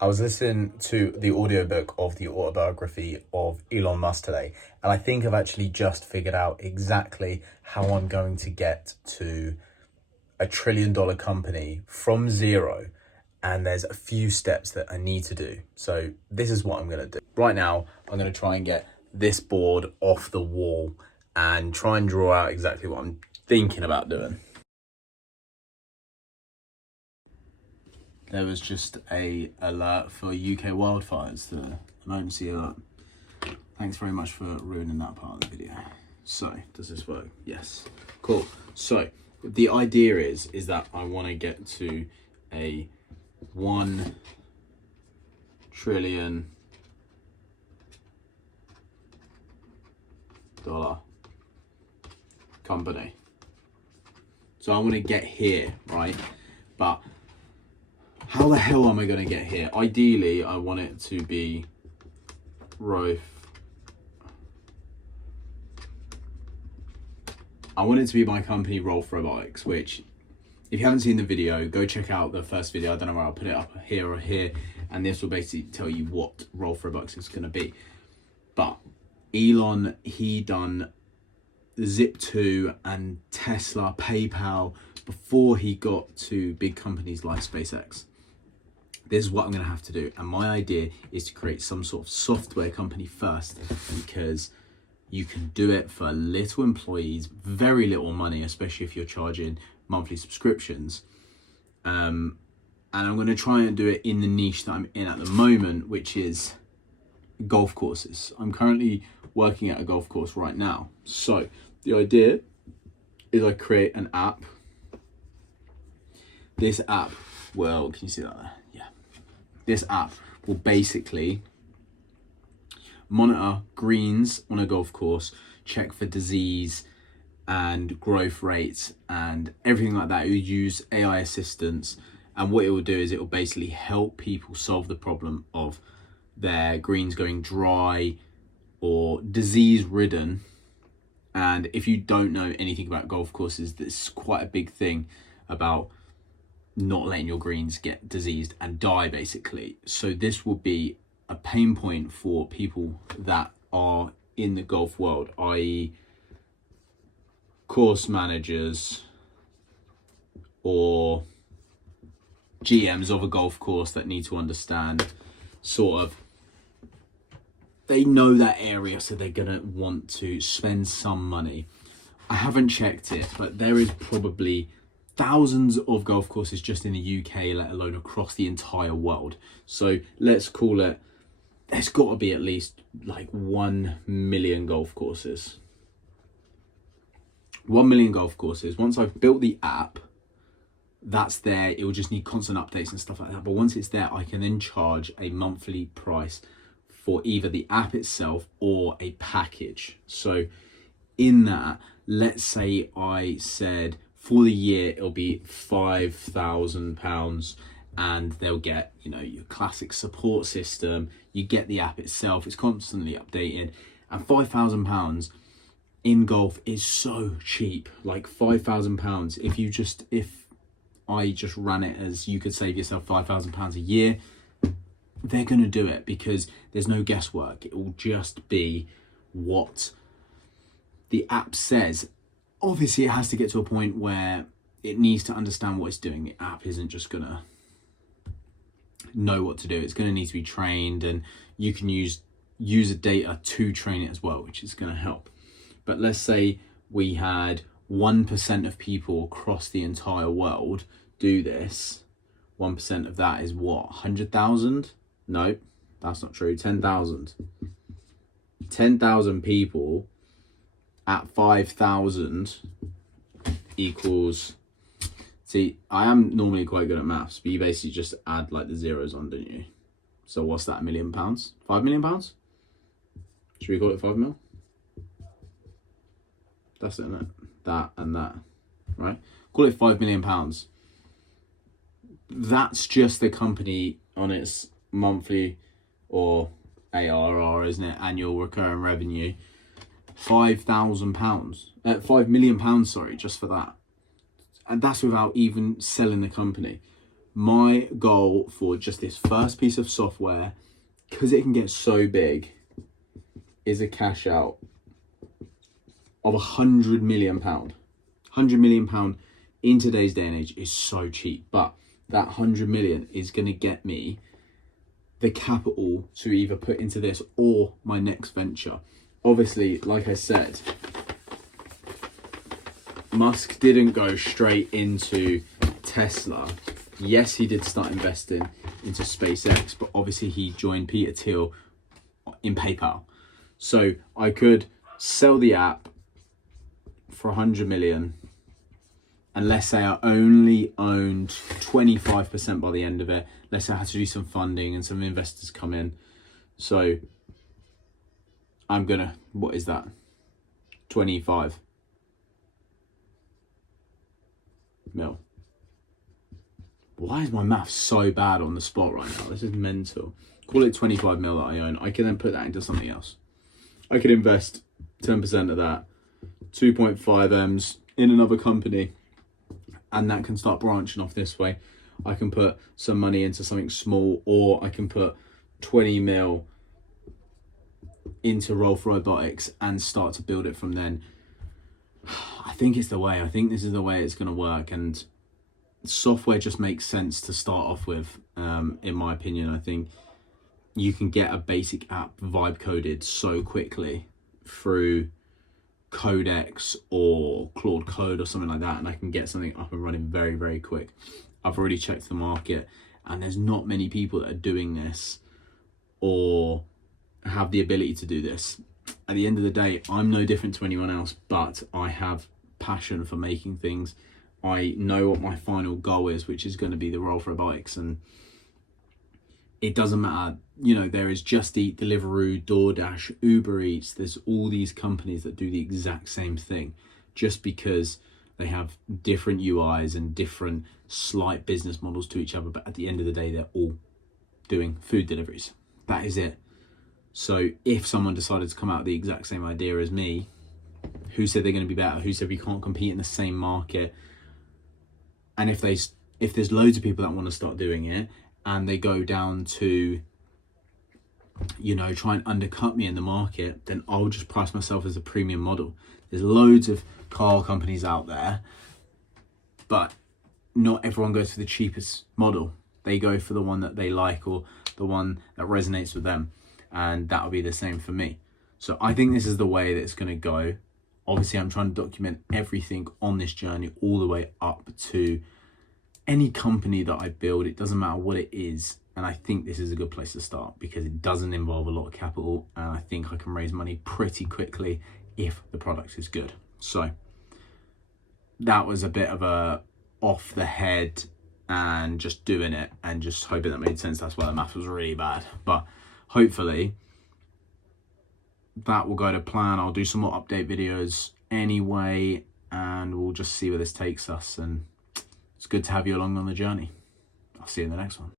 I was listening to the audiobook of the autobiography of Elon Musk today, and I think I've actually just figured out exactly how I'm going to get to $1 trillion company from zero. And there's a few steps that I need to do. So this is what I'm going to do. Right now, I'm going to try and get this board off the wall and try and draw out exactly what I'm thinking about doing. There was just a alert for UK wildfires, the emergency alert. Thanks very much for ruining that part of the video. So, does this work? Yes. Cool. So, the idea is that I want to get to a $1 trillion company. So I want to get here, right? But how the hell am I going to get here? Ideally, I want it to be I want it to be my company, Rolf Robotics, which, if you haven't seen the video, go check out the first video. I don't know where I'll put it up, here or here. And this will basically tell you what Rolf Robotics is going to be. But Elon, he done Zip2 and Tesla, PayPal, before he got to big companies like SpaceX. This is what I'm going to have to do. And my idea is to create some sort of software company first, because you can do it for little employees, very little money, especially if you're charging monthly subscriptions. And I'm going to try and do it in the niche that I'm in at the moment, which is golf courses. I'm currently working at a golf course right now. So the idea is I create an app. This app, well, can you see that there? Yeah. This app will basically monitor greens on a golf course, check for disease and growth rates and everything like that. It would use AI assistance, and what it will do is it will basically help people solve the problem of their greens going dry or disease ridden. And if you don't know anything about golf courses, this is quite a big thing about not letting your greens get diseased and die, basically. So this will be a pain point for people that are in the golf world, i.e. course managers or GMs of a golf course that need to understand sort of, they know that area, so they're gonna want to spend some money. I haven't checked it, but there is probably thousands of golf courses just in the UK, let alone across the entire world. So let's call it, there's got to be at least like 1 million golf courses. 1 million golf courses. Once I've built the app, that's there. It will just need constant updates and stuff like that. But once it's there, I can then charge a monthly price for either the app itself or a package. So in that, let's say I said for the year, it'll be £5,000, and they'll get, you know, your classic support system. You get the app itself, it's constantly updated, and £5,000 in golf is so cheap. Like £5,000, if I just ran it as you could save yourself £5,000 a year, they're going to do it, because there's no guesswork. It will just be what the app says. Obviously, it has to get to a point where it needs to understand what it's doing. The app isn't just going to know what to do. It's going to need to be trained, and you can use user data to train it as well, which is going to help. But let's say we had 1% of people across the entire world do this. 1% of that is what, 100,000? No, that's not true. 10,000. 10,000 people at 5,000 equals, see, I am normally quite good at maths, but you basically just add like the zeros on, don't you? So what's that, £1 million? £5 million? Should we call it 5 mil? That's it, isn't it? That and that, right? Call it £5 million. That's just the company on its monthly, or ARR, isn't it? Annual recurring revenue. £5 million, sorry, just for that. And that's without even selling the company. my goal for just this first piece of software, because it can get so big, is a cash out of £100 million. £100 million in today's day and age is so cheap, but that 100 million is going to get me the capital to either put into this or my next venture. Obviously, like I said, Musk didn't go straight into Tesla. Yes, he did start investing into SpaceX, but obviously he joined Peter Thiel in PayPal. So I could sell the app for 100 million, and let's say I only owned 25% by the end of it. Let's say I had to do some funding and some investors come in. So I'm gonna, what is that? 25 mil. Why is my math so bad on the spot right now? This is mental. Call it 25 mil that I own. I can then put that into something else. I could invest 10% of that, 2.5 M's in another company, and that can start branching off this way. I can put some money into something small, or I can put 20 mil into Roll for Robotics and start to build it from then. I think it's the way. I think this is the way it's going to work, and software just makes sense to start off with. In my opinion, I think you can get a basic app vibe coded so quickly through Codex or Claude Code or something like that, and I can get something up and running very, very quick. I've already checked the market, and there's not many people that are doing this or have the ability to do this. At the end of the day, I'm no different to anyone else, but I have passion for making things. I know what my final goal is, which is going to be the Roll for Robotics, and it doesn't matter. You know, there is Just Eat, Deliveroo, DoorDash, Uber Eats. There's all these companies that do the exact same thing, just because they have different UIs and different slight business models to each other. But at the end of the day, they're all doing food deliveries. That is it. So if someone decided to come out with the exact same idea as me, who said they're going to be better? Who said we can't compete in the same market? And if there's loads of people that want to start doing it, and they go down to, you know, try and undercut me in the market, then I'll just price myself as a premium model. There's loads of car companies out there, but not everyone goes for the cheapest model. They go for the one that they like, or the one that resonates with them. And that'll be the same for me. So I think this is the way that it's going to go. Obviously, I'm trying to document everything on this journey all the way up to any company that I build. It doesn't matter what it is. And I think this is a good place to start, because it doesn't involve a lot of capital. And I think I can raise money pretty quickly if the product is good. So that was a bit of a off the head and just doing it and just hoping that made sense. That's why the math was really bad. But hopefully that will go to plan. I'll do some more update videos anyway, and we'll just see where this takes us. And it's good to have you along on the journey. I'll see you in the next one.